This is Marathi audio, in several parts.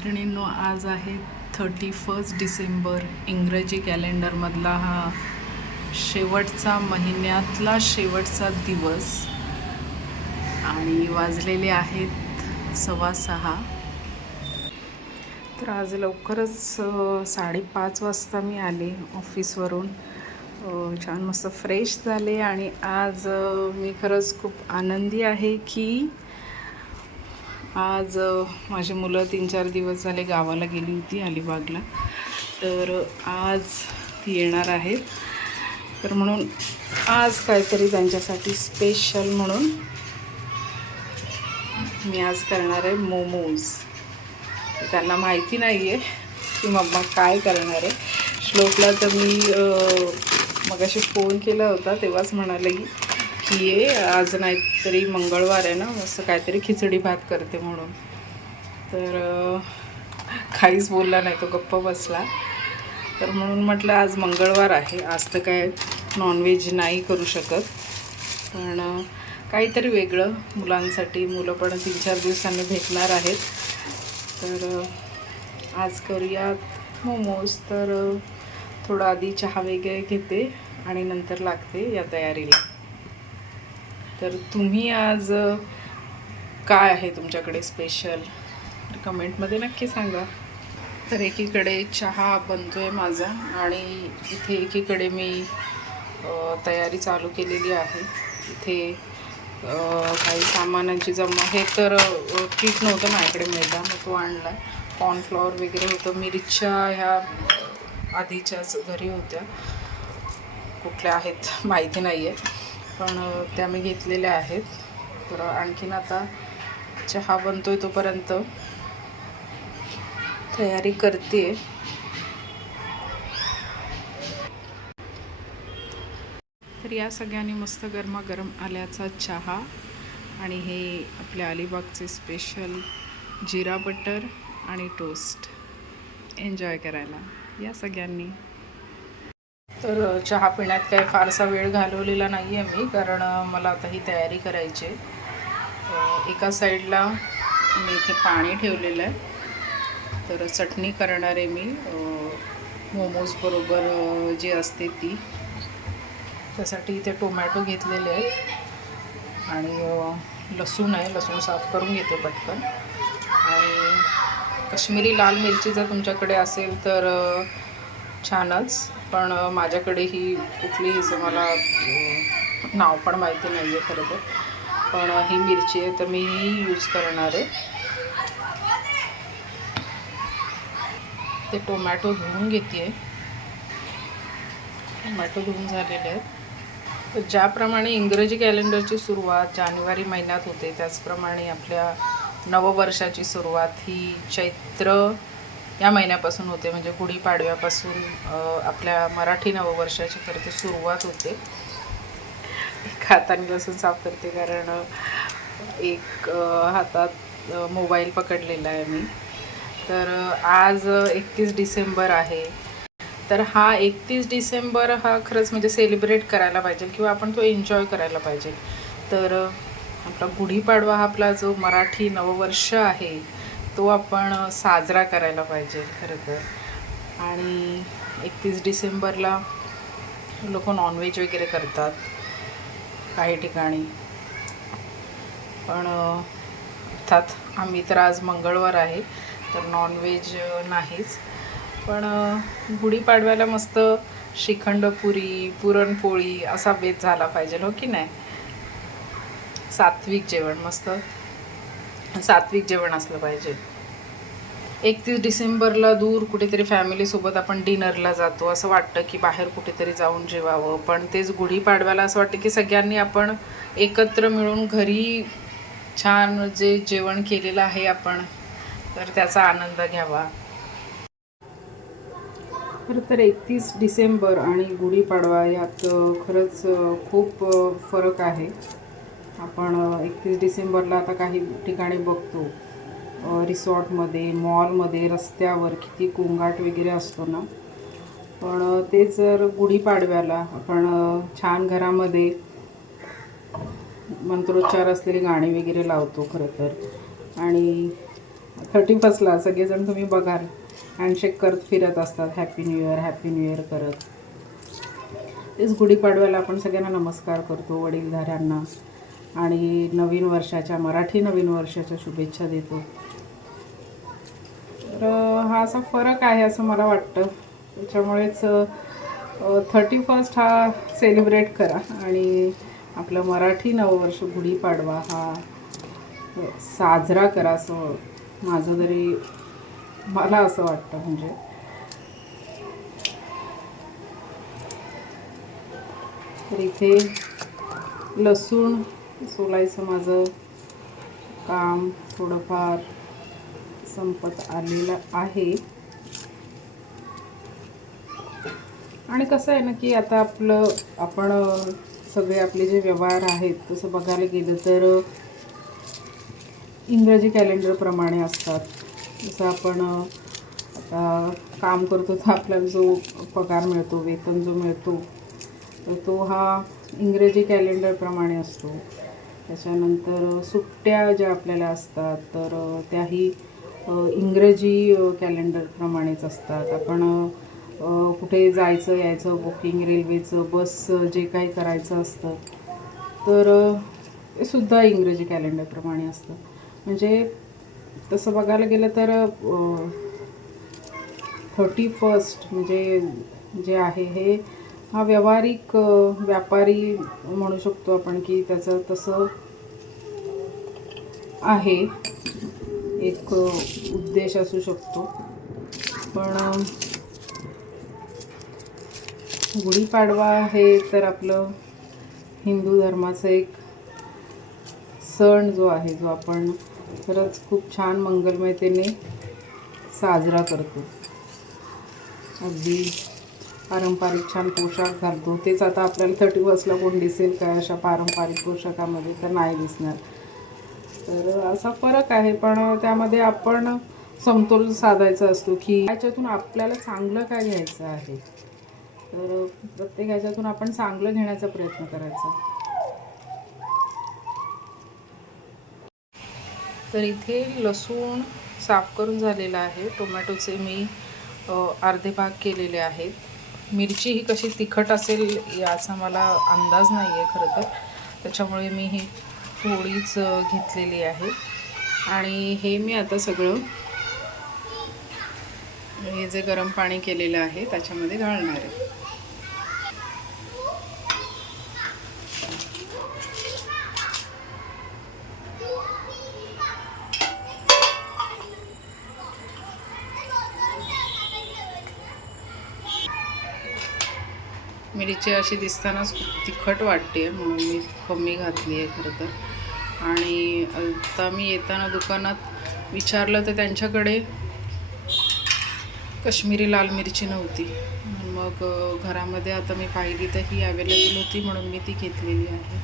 मैत्रिणींनो आज आहे थर्टी फर्स्ट डिसेंबर. इंग्रजी कॅलेंडरमधला हा शेवटचा महिन्यातला शेवटचा दिवस. आणि वाजलेले आहेत सव्वा सहा. तर आज लवकरच साडेपाच वाजता मी आले ऑफिसवरून. छान मस्त फ्रेश झाले आणि आज मी खरंच खूप आनंदी आहे की आज माझी मुलं तीन चार दिवस झाले गावाला गेली होती अलिबागला. तर आज ती येणार आहेत. तर म्हणून आज काहीतरी त्यांच्यासाठी स्पेशल म्हणून मी आज करणार आहे मोमोज. त्यांना माहिती नाही आहे की मम्मा काय करणार आहे. श्लोकला तर मी अ, मगाशी फोन केला होता तेव्हाच म्हणाले की की ये आज नाहीतरी मंगळवार आहे ना असं काहीतरी खिचडी भात करते म्हणून. तर काहीच बोलला नाही तो गप्प बसला. तर म्हणून म्हटलं आज मंगळवार आहे. आज तर काय नॉनव्हेज नाही करू शकत. पण काहीतरी वेगळं मुलांसाठी. मुलं पण तीन चार दिवसांनी भेटणार आहेत. तर आज करूयात मोमोज. तर थोडं आधी चहा वगैरे घेते आणि नंतर लागते या तयारीला. तर तुम्ही आज काय आहे तुमच्याकडे स्पेशल कमेंटमध्ये नक्की सांगा. तर एकीकडे चहा बनतो आहे माझा आणि इथे एकीकडे मी तयारी चालू केलेली आहे. इथे काही सामानांची जमा हे तर अ, पीठ नव्हतं माझ्याकडे मैदा मग तो आणला. कॉर्नफ्लॉवर वगैरे होतं. मिरच्या ह्या आधीच्याच घरी होत्या. कुठल्या आहेत माहिती नाही आहे पण त्या मी घेतलेल्या आहेत. तर आणखीन आता चहा बनतोय तोपर्यंत. तयारी करते. तर या सगळ्यांनी मस्त गरमागरम आल्याचा चहा आणि हे आपल्या अलिबागचे स्पेशल जिरा बटर आणि टोस्ट एन्जॉय करायला. या सगळ्यांनी. तर चहा पिण्यात काही फारसा वेळ घालवलेला नाही आहे मी कारण मला आता ही तयारी करायची आहे. एका साईडला मी इथे पाणी ठेवलेलं आहे. तर चटणी करणार आहे मी मोमोजबरोबर जी असते ती. त्यासाठी इथे टोमॅटो घेतलेले आहेत. आणि लसूण आहे लसूण साफ करून घेते पटकन. आणि कश्मीरी लाल मिरची जर तुमच्याकडे असेल तर छानच. पण माझ्याकडे ही कुठली असं मला नाव पण माहिती नाही आहे खरं तर. पण ही मिरची आहे तर मी ही यूज करणार आहे. ते टोमॅटो धुवून घेते टोमॅटो धुवून झालेले आहेत. तर ज्याप्रमाणे इंग्रजी कॅलेंडरची सुरुवात जानेवारी महिन्यात होते त्याचप्रमाणे आपल्या नववर्षाची सुरुवात ही चैत्र या महिन्यापासून होते म्हणजे गुढीपाडव्यापासून आपल्या मराठी नववर्षाची खरं तर सुरुवात होते. हाताने लसूण साफ करते कारण एक हातात मोबाईल पकडलेला आहे मी. तर आज एकतीस डिसेंबर आहे. तर हा एकतीस डिसेंबर हा खरंच म्हणजे सेलिब्रेट करायला पाहिजे किंवा आपण तो एन्जॉय करायला पाहिजे. तर आपला गुढीपाडवा हा आपला जो मराठी नववर्ष आहे तो आपण साजरा करायला पाहिजे खरं तर. आणि एकतीस डिसेंबरला लोक नॉनव्हेज वगैरे करतात काही ठिकाणी. पण अर्थात आम्ही तर आज मंगळवार आहे तर नॉनव्हेज नाहीच. पण गुढीपाडव्याला मस्त श्रीखंड पुरी पुरणपोळी असा बेत झाला पाहिजे हो की नाही? सात्विक जेवण मस्त. सात्विक जेवण असलं पाहिजे. एकतीस डिसेंबरला दूर कुठेतरी फॅमिलीसोबत आपण डिनरला जातो. असं वाटतं की बाहेर कुठेतरी जाऊन जेवावं. पण तेच गुढीपाडव्याला असं वाटतं की सगळ्यांनी आपण एकत्र मिळून घरी छान जे जेवण केलेलं आहे आपण तर त्याचा आनंद घ्यावा. खरं तर एकतीस डिसेंबर आणि गुढीपाडवा यात खरंच खूप फरक आहे. आपण एकतीस डिसेंबरला आता काही ठिकाणी बघतो. रिसॉर्टमध्ये मॉलमध्ये रस्त्यावर किती गोंगाट वगैरे असतो ना. पण ते जर गुढीपाडव्याला आपण छान घरामध्ये मंत्रोच्चार असलेली गाणी वगैरे लावतो खरं तर. आणि थर्टी फर्स्टला सगळेजण तुम्ही बघाल. हँडशेक करत फिरत असतात. Happy new year happy new year करत. तेच गुढीपाडव्याला आपण सगळ्यांना नमस्कार करतो वडीलधाऱ्यांना. आणि नवीन वर्षाच्या मराठी नवीन वर्षाच्या शुभेच्छा देतो. तर हा असा फरक आहे असं मला वाटतं. त्याच्यामुळेच थर्टी फर्स्ट हा सेलिब्रेट करा आणि आपलं मराठी नववर्ष गुढीपाडवा हा साजरा करा असं माझं तरी मला असं वाटतं म्हणजे. तर इथे लसूण सोलायचं माझं काम थोडंफार संपत आलेलं आहे. आणि कसं आहे ना की आता आपलं आपण सगळे आपले जे व्यवहार आहेत तसं बघायला गेलं तर इंग्रजी कॅलेंडरप्रमाणे असतात. जसं आपण आता काम करतो तर आपल्याला जो पगार मिळतो वेतन जो मिळतो तर तो हा इंग्रजी कॅलेंडरप्रमाणे असतो. त्याच्यानंतर सुट्ट्या ज्या आपल्याला असतात तर त्याही इंग्रजी कॅलेंडरप्रमाणेच असतात. आपण कुठे जायचं यायचं बुकिंग रेल्वेचं बस जे काही करायचं असतं तर ते सुद्धा इंग्रजी कॅलेंडरप्रमाणे असतं. म्हणजे तसं बघायला गेलं तर थर्टी फर्स्ट म्हणजे जे आहे हे हा व्यावहारिक व्यापारी म्हणू शकतो आपण की त्याचं तसं आहे. एक उद्देश असू शकतो. पण गुढीपाडवा हे तर आपलं हिंदू धर्माचं एक सण जो आहे जो आपण खरंच खूप छान मंगलमयतेने साजरा करतो. अगदी पारंपरिक छान पोशाख घालतो. तेच आता आपल्याला थर्टी फर्स्टला कोण दिसेल काय अशा पारंपरिक पोशाखामध्ये तर नाही दिसणार. तर असा फरक आहे पण त्यामध्ये आपण समतोल साधायचा असतो की याच्यातून आपल्याला चांगलं काय घ्यायचं आहे? तर प्रत्येक ह्याच्यातून आपण चांगलं घेण्याचा प्रयत्न करायचा. तर इथे लसूण साफ करून झालेला आहे. टोमॅटोचे मी अर्धे भाग केलेले आहेत. मिरची ही कशी तिखट असेल याचा मला अंदाज नाही आहे खरं तर. त्याच्यामुळे मी ही थोडीच घेतलेली आहे. आणि हे मी आता सगळं हे जे गरम पाणी केलेलं आहे त्याच्यामध्ये घालणार आहे. मिरची अशी दिसतानाच खूप तिखट वाटते म्हणून मी कमी घातली आहे खरं तर. आणि आता मी येताना दुकानात विचारलं तर त्यांच्याकडे कश्मीरी लाल मिरची नव्हती. मग घरामध्ये आता मी पाहिली तर ही अवेलेबल होती म्हणून मी ती घेतलेली आहे.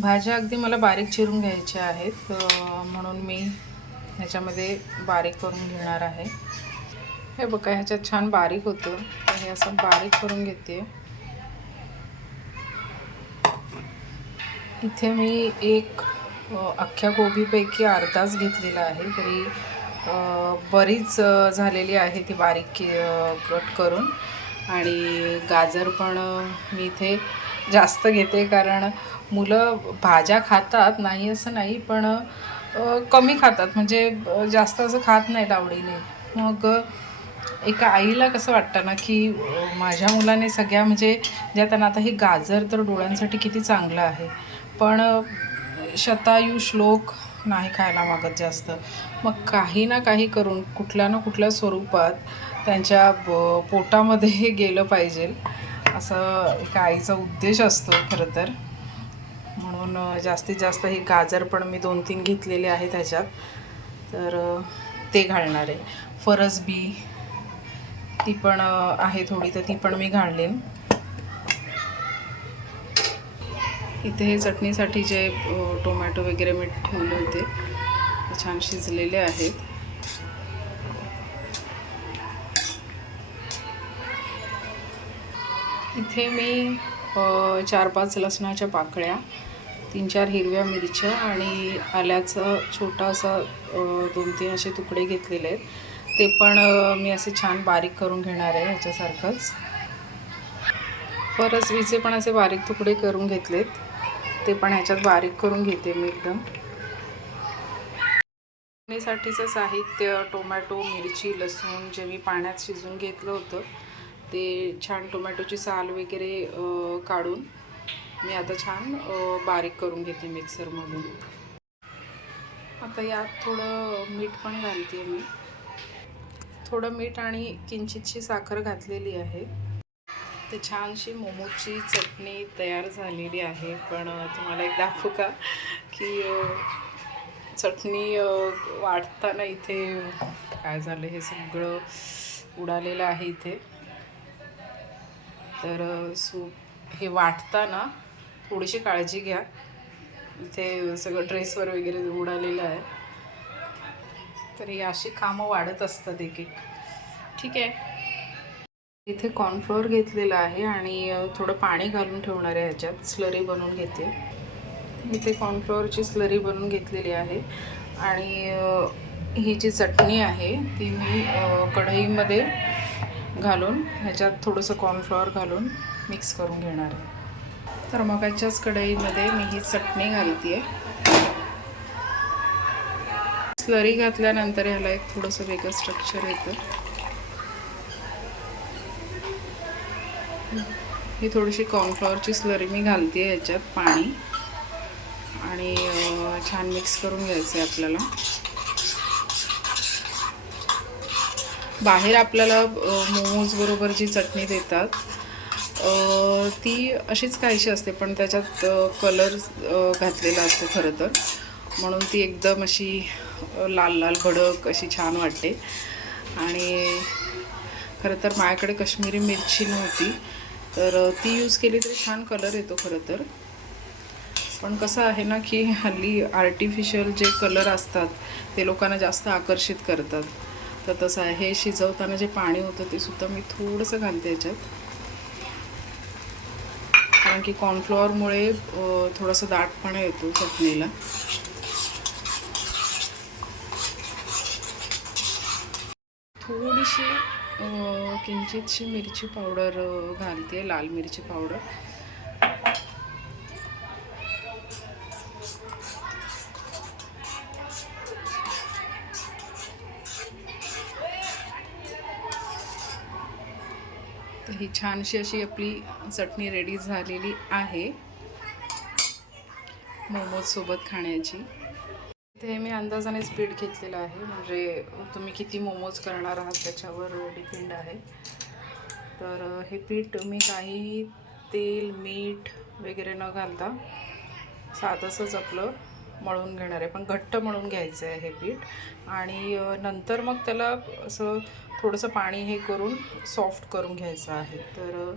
भाज्या अगदी मला बारीक चिरून घ्यायच्या आहेत म्हणून मी ह्याच्यामध्ये बारीक करून घेणार आहे. हे बघा ह्याच्यात छान बारीक होतं. हे असं बारीक करून घेते. इथे मी एक अख्ख्या कोबीपैकी अर्धाच घेतलेला आहे. तरी बरीच झालेली आहे ती बारीक कट करून. आणि गाजर पण मी इथे जास्त घेते. कारण मुलं भाज्या खातात नाही असं नाही पण कमी खातात. म्हणजे जास्त असं खात नाहीत आवडीने. मग एका आईला कसं वाटतं ना की माझ्या मुलाने सगळ्या म्हणजे ज्या त्यांना आता हे गाजर तर डोळ्यांसाठी किती चांगलं आहे पण शतायू श्लोक नाही खायला मागत जास्त. मग काही ना काही करून कुठल्या ना कुठल्या स्वरूपात त्यांच्या ब- पोटामध्ये हे गेलं पाहिजे असं एका आईचा उद्देश असतो खरं तर. म्हणून जास्तीत जास्त हे गाजर पण मी दोन तीन घेतलेले आहेत त्याच्यात तर ते घालणार आहे. फरसबी ती पण आहे थोडी तर ती पण मी घाललीन इथे हे चटणीसाठी जे टोमॅटो वगैरे मी ठेवले होते छान शिजलेले आहेत. इथे मी चार पाच लसणाच्या पाकळ्या तीन चार हिरव्या मिरच्या आणि आल्याचं छोटासा दोन तीन असे तुकडे घेतलेले आहेत. ते पण मी असे छान बारीक करून घेणार आहे ह्याच्यासारखंच. फरसबीचे पण असे बारीक तुकडे करून घेतलेत. ते पण ह्याच्यात बारीक करून घेते मी एकदम. चटणीसाठीचं साहित्य टोमॅटो मिरची लसूण जे मी पाण्यात शिजून घेतलं होतं ते छान टोमॅटोची साल वगैरे काढून मी आता छान बारीक करून घेते मिक्सरमधून. आता यात थोडं मीठ पण घालते मी. थोडं मीठ आणि किंचितशी साखर घातलेली आहे. ते छानशी मोमोची चटणी तयार झालेली आहे. पण तुम्हाला एक दाखवू का? की चटणी वाटताना इथे काय झालं? हे सगळं उडालेलं आहे इथे. तर सूप हे वाटताना थोडीशी काळजी घ्या. इथे सगळं ड्रेसवर वगैरे उडालेलं आहे. तर ही अशी कामं वाढत असतात एक एक ठीक आहे. इथे कॉर्नफ्लोअर घेतलेलं आहे आणि थोडं पाणी घालून ठेवणार आहे ह्याच्यात. स्लरी बनवून घेते. इथे कॉर्नफ्लोअरची स्लरी बनवून घेतलेली आहे. आणि ही जी चटणी आहे ती मी कढईमध्ये घालून ह्याच्यात थोडंसं कॉर्नफ्लॉवर घालून मिक्स करून घेणार आहे. तर मगाच्याच कढईमध्ये मी ही चटणी घालते आहे स्लरी घातल्यानंतर ह्याला एक थोडंसं वेगळं स्ट्रक्चर येतं. ही थोडीशी कॉर्नफ्लॉवरची स्लरी मी घालते आहे याच्यात पाणी. आणि छान मिक्स करून घ्यायचं आहे आपल्याला. बाहेर आपल्याला मोमोज बरोबर जी चटणी देतात ती अशीच काहीशी असते पण त्याच्यात कलर घातलेला असतो खरं तर. म्हणून ती एकदम अशी लाल लाल भडक अशी छान वाटते. आणि खरं तर माझ्याकडे कश्मीरी मिरची नव्हती. तर ती यूज केली तरी छान कलर येतो खरं तर. पण कसं आहे ना की हल्ली आर्टिफिशियल जे कलर असतात ते लोकांना जास्त आकर्षित करतात. तर तसं आहे. हे शिजवताना जे पाणी होतं ते सुद्धा मी थोडंसं घालते याच्यात. कारण की कॉर्नफ्लॉवरमुळे थोडासा दाटपणा येतो चटणीला. थोडीशी किंचितशी मिरची पावडर घालते लाल मिरची पावडर. तर ही छानशी अशी आपली चटणी रेडी झालेली आहे. मोमोजसोबत खाण्याची. ते मी अंदाजानेच पीठ घेतलेलं आहे. म्हणजे तुम्ही किती मोमोज करणार आहात त्याच्यावर डिपेंड आहे. तर हे पीठ मी काही तेल मीठ वगैरे न घालता साधंसंच आपलं मळून घेणार आहे. पण घट्ट मळून घ्यायचं आहे हे पीठ. आणि नंतर मग त्याला असं थोडंसं पाणी हे करून सॉफ्ट करून घ्यायचं आहे. तर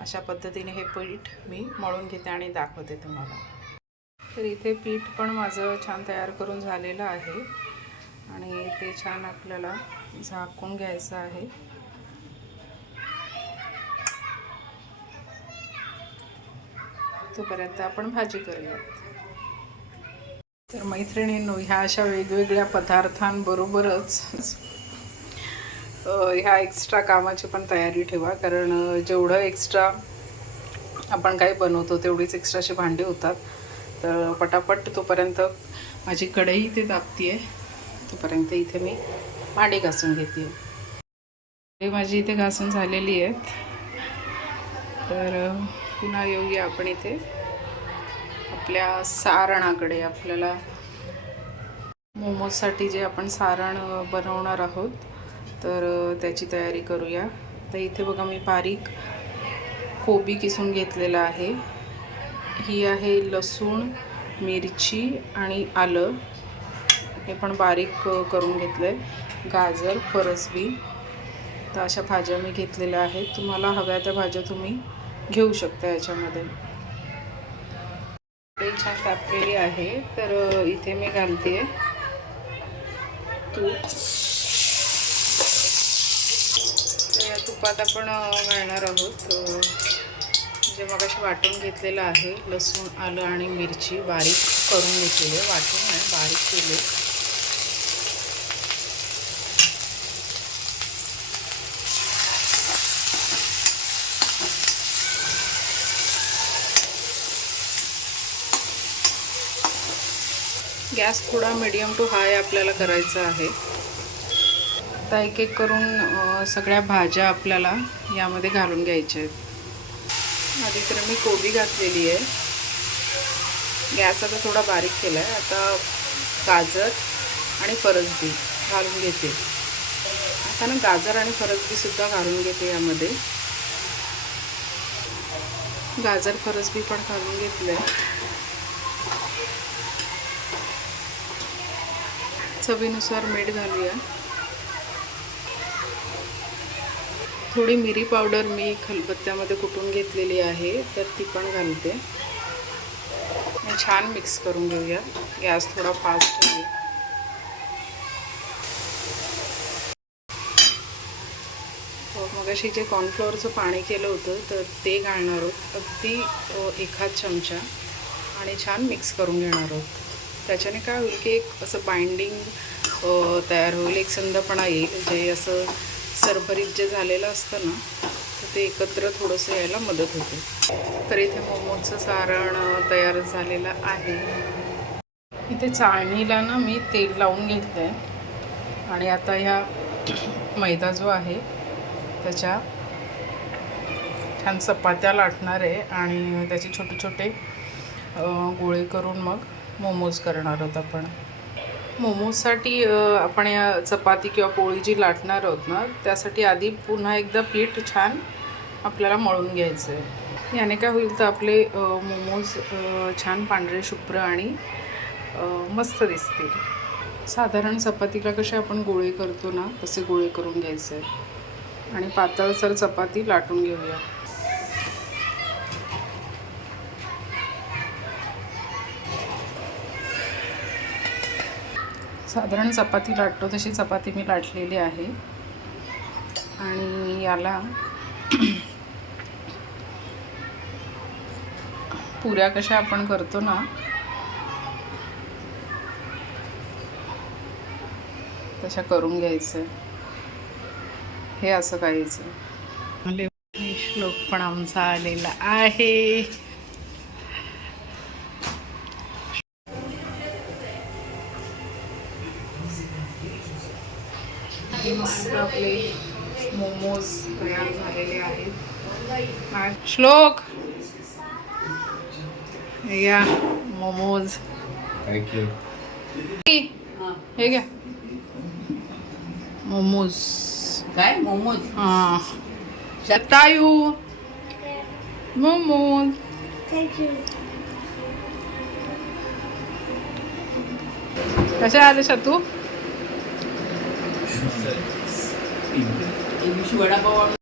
अशा पद्धतीने हे पीठ मी मळून घेते आणि दाखवते तुम्हाला. तर इथे पीठ पण माझं छान तयार करून झालेलं आहे. आणि ते छान आपल्याला झाकून घ्यायचं आहे. तोपर्यंत आपण भाजी करूयात. तर मैत्रिणींनो ह्या अशा वेगवेगळ्या पदार्थांबरोबरच ह्या एक्स्ट्रा कामाची पण तयारी ठेवा. कारण जेवढं एक्स्ट्रा आपण काही बनवतो तेवढीच एक्स्ट्राची भांडी होतात. तर पटापट तोपर्यंत माझी कढई इथे तापती आहे तोपर्यंत इथे मी मांडी घासून घेते. हे माझी इथे घासून झालेली आहेत. तर पुन्हा येऊया आपण इथे. आपल्या सारणाकडे आपल्याला मोमोजसाठी जे आपण सारण बनवणार आहोत तर त्याची तयारी करूया. तर इथे बघा मी बारीक कोबी किसून घेतलेला आहे. ही आहे लसूण मिरची आणि आलं. हे पण बारीक करून घेतलं आहे गाजर फरसबी. तर अशा भाज्या मी घेतलेल्या आहेत. तुम्हाला हव्या त्या भाज्या तुम्ही घेऊ शकता याच्यामध्ये. छान तापलेली आहे. तर इथे मी घालते तूप. तर या तुपात आपण घालणार आहोत. जे मगाशी वाटून घेतलेलं आहे लसूण आलं आणि मिरची बारीक करून घेतलेली आहे वाटून नाही बारीक केले गॅस थोडा मीडियम टू हाय आपल्याला करायचा आहे. आता एक एक करून सगळ्या भाज्या आपल्याला यामध्ये घालून घ्यायच्या आहेत. आधी तर मी कोबी घातलेली आहे. गॅस आता थोडा बारीक केला आहे आता गाजर आणि फरसबी घालून घेते. आता ना गाजर आणि फरसबीसुद्धा घालून घेते यामध्ये. गाजर फरसबी पण घालून घेतलं आहे चवीनुसार मीठ घालूया. थोडी मिरी पावडर मी खलबत्त्यामध्ये कुटून घेतलेली आहे तर ती पण घालते. छान मिक्स करून घेऊया. गॅस थोडा फास्ट ठेवूया मग अशी जे कॉर्नफ्लॉवरचं पाणी केलं होतं तर ते घालणार आहोत. अगदी एखाद चमचा. आणि छान मिक्स करून घेणार आहोत. त्याच्याने काय होईल की एक असं बाइंडिंग तयार होईल. एक संदपणा येईल जे असं सरभरीत जे झालेलं असतं ना तर ते एकत्र थोडंसं यायला मदत होते. तर इथे मोमोजचं सारण तयार झालेलं आहे. इथे चाळणीला ना मी तेल लावून घेतलं आहे आणि आता ह्या मैदा जो आहे त्याच्या छान चपात्या लाटणार आहे. आणि त्याचे छोटे छोटे गोळे करून मग मोमोज करणार आहोत आपण. मोमोजसाठी आपण या चपाती किंवा पोळी जी लाटणार आहोत ना त्यासाठी आधी पुन्हा एकदा पीठ छान आपल्याला मळून घ्यायचं आहे. याने काय होईल तर आपले मोमोज छान पांढरे शुभ्र आणि मस्त दिसतील. साधारण चपातीला कसे आपण गोळे करतो ना तसे गोळे करून घ्यायचे. आहे आणि पातळसर चपाती लाटून घेऊया. साधारण चपाती लाटतो तशी चपाती मी लाटलेली आहे. आणि याला पुऱ्या कशा आपण करतो ना तशा करून घ्यायचं. हे असं करायचं. श्लोक पण आमचा आलेला आहे. हे मस्त आपले मोमोज तयार झालेले आहेत. हा, श्लोक. हे घ्या मोमोज थँक्यू हे घ्या. मोमोज. काय? मोमोज? हां. तायू मोमोज. कशा आले शतू વડાપાવ